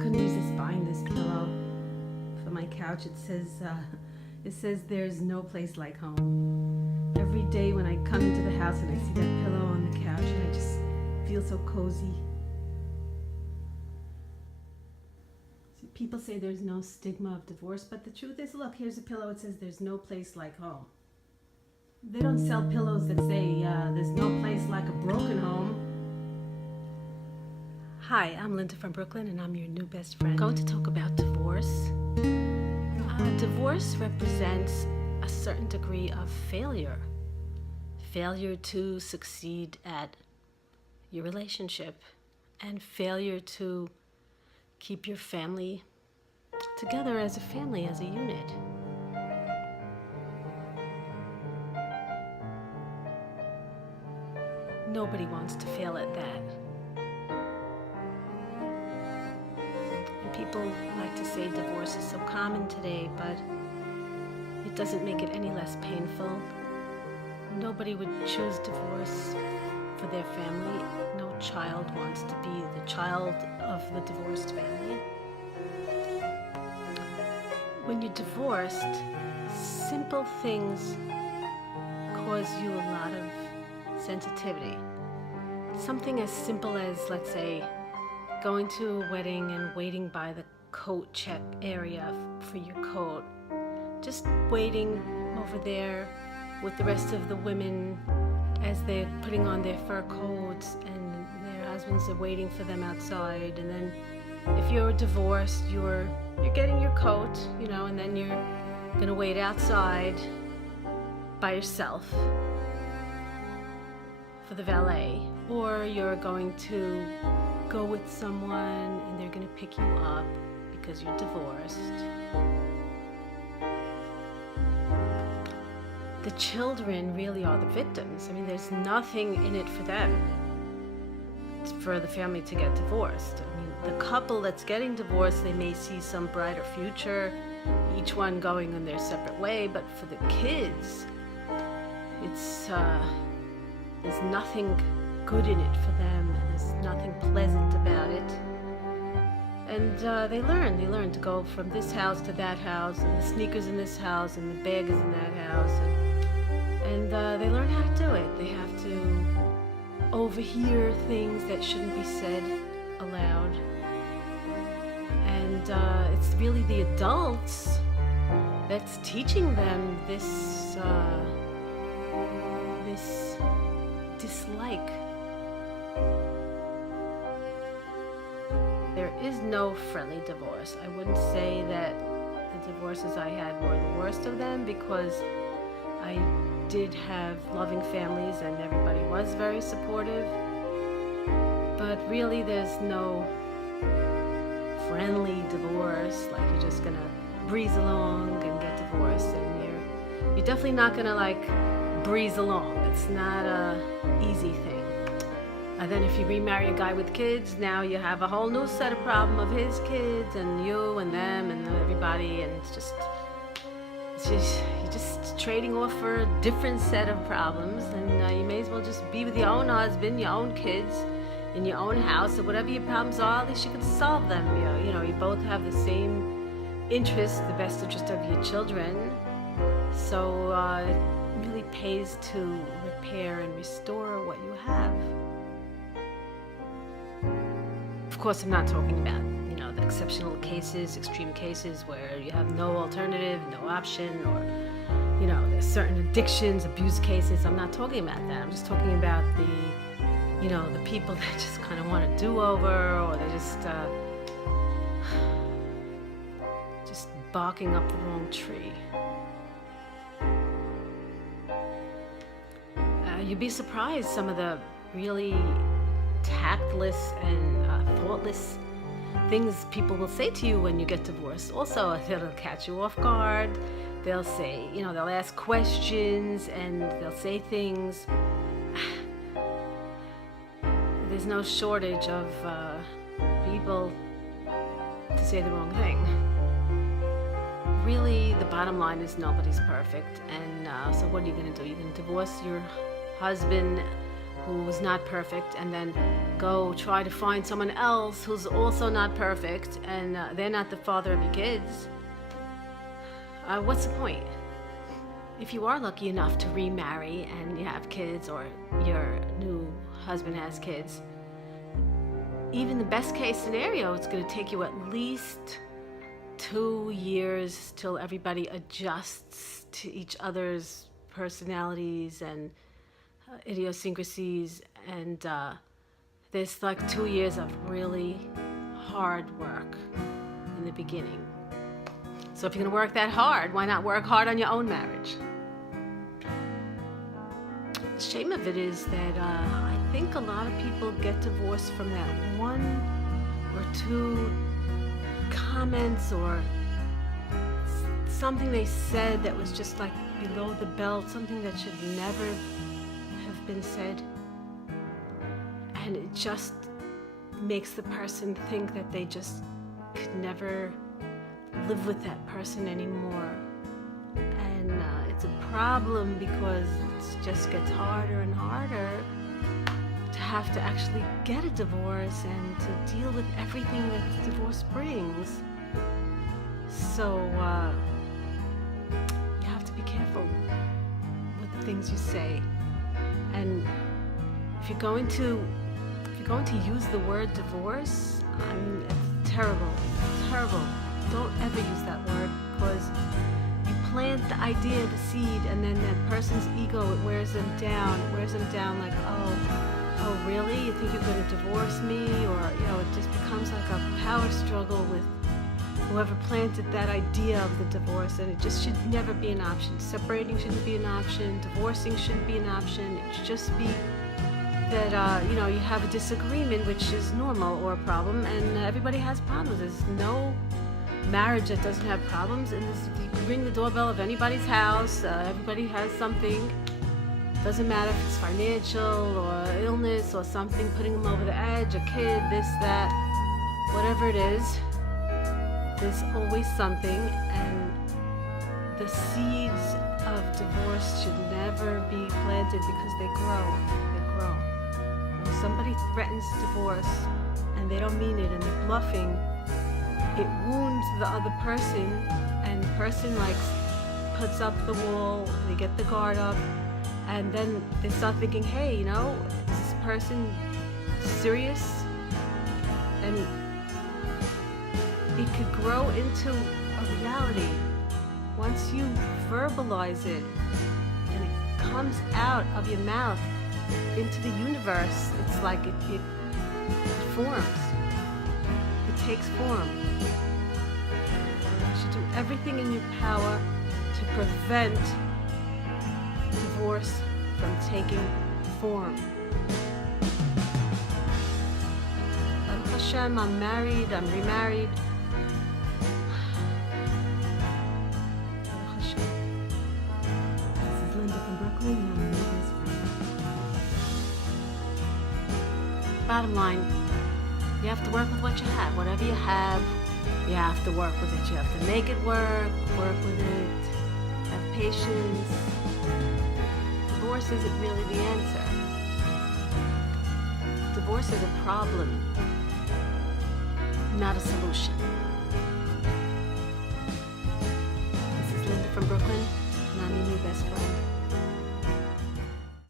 couldn't resist buying this pillow for my couch. It says there's no place like home. Every day when I come into the house and I see that pillow on the couch, and I just feel so cozy. See, people say there's no stigma of divorce, but the truth is, look, here's a pillow. It says there's no place like home. They don't sell pillows that say there's no place like a broken home. Hi, I'm Linda from Brooklyn, and I'm your new best friend. I'm going to talk about divorce. Divorce represents a certain degree of failure. Failure to succeed at your relationship, and failure to keep your family together as a family, as a unit. Nobody wants to fail at that. And people like to say divorce is so common today, but it doesn't make it any less painful. Nobody would choose divorce for their family. No child wants to be the child of the divorced family. When you're divorced, simple things cause you a lot of sensitivity. Something as simple as, let's say, going to a wedding and waiting by the coat check area for your coat. Just waiting over there with the rest of the women as they're putting on their fur coats and their husbands are waiting for them outside. And then if you're divorced, you're getting your coat, and then you're gonna wait outside by yourself for the valet, or you're going to go with someone and they're going to pick you up because you're divorced. The children really are the victims. I mean, there's nothing in it for them. It's for the family to get divorced. I mean, the couple that's getting divorced, they may see some brighter future, each one going in their separate way, but for the kids, it's there's nothing good in it for them, and there's nothing pleasant about it. And they learn to go from this house to that house, and the sneakers in this house, and the bag is in that house, and they learn how to do it. They have to overhear things that shouldn't be said aloud. And it's really the adults that's teaching them this dislike. There is no friendly divorce. I wouldn't say that the divorces I had were the worst of them, because I did have loving families and everybody was very supportive. But really there's no friendly divorce, like you're just gonna breeze along and get divorced, and you're definitely not gonna breeze along. It's not a easy thing. And then if you remarry a guy with kids, now you have a whole new set of problem of his kids and you and them and everybody, and you're just trading off for a different set of problems. And you may as well just be with your own husband, your own kids, in your own house, or whatever your problems are. At least you can solve them. You both have the same interest, the best interest of your children. So it really pays to repair and restore what you have. Of course, I'm not talking about, the exceptional cases, extreme cases where you have no alternative, no option, or, there's certain addictions, abuse cases. I'm not talking about that. I'm just talking about the people that just kind of want a do-over, or they're just barking up the wrong tree. You'd be surprised some of the really tactless and thoughtless things people will say to you when you get divorced. Also, it'll catch you off guard. They'll say, they'll ask questions and they'll say things. There's no shortage of people to say the wrong thing. Really, the bottom line is nobody's perfect. And so what are you going to do? You're going to divorce your husband who's not perfect, and then go try to find someone else who's also not perfect, and they're not the father of your kids, what's the point? If you are lucky enough to remarry and you have kids, or your new husband has kids, even the best case scenario, it's going to take you at least 2 years till everybody adjusts to each other's personalities and idiosyncrasies, and there's like 2 years of really hard work in the beginning. So if you're going to work that hard, why not work hard on your own marriage? The shame of it is that I think a lot of people get divorced from that 1 or 2 comments or something they said that was just like below the belt, something that should never have been said. And it just makes the person think that they just could never live with that person anymore. And it's a problem because it just gets harder and harder to have to actually get a divorce and to deal with everything that the divorce brings. So you have to be careful with the things you say. And if you're going to use the word divorce, I mean, it's terrible, terrible. Don't ever use that word, because you plant the idea, the seed, and then that person's ego, it wears them down. It wears them down like, oh, really? You think you're going to divorce me? Or, it just becomes like a power struggle with whoever planted that idea of the divorce, and it just should never be an option. Separating shouldn't be an option. Divorcing shouldn't be an option. It should just be that, you have a disagreement, which is normal, or a problem, and everybody has problems. There's no marriage that doesn't have problems, and if you ring the doorbell of anybody's house, everybody has something. Doesn't matter if it's financial or illness or something putting them over the edge, a kid, this, that, whatever it is, there's always something. And the seeds of divorce should never be planted, because they grow. When somebody threatens divorce and they don't mean it and they're bluffing, it wounds the other person, and the person puts up the wall, they get the guard up, and then they start thinking, hey, is this person serious? And it could grow into a reality. Once you verbalize it and it comes out of your mouth into the universe, it's like it forms. It takes form. You should do everything in your power to prevent divorce from taking form. Baruch Hashem, I'm married, I'm remarried. Baruch Hashem. This is Linda from Brooklyn, and I'm Linda's friend. Bottom line, you have to work with what you have. Whatever you have, you have to work with it. You have to make it work with it, have patience. Divorce isn't really the answer. Divorce is a problem, not a solution.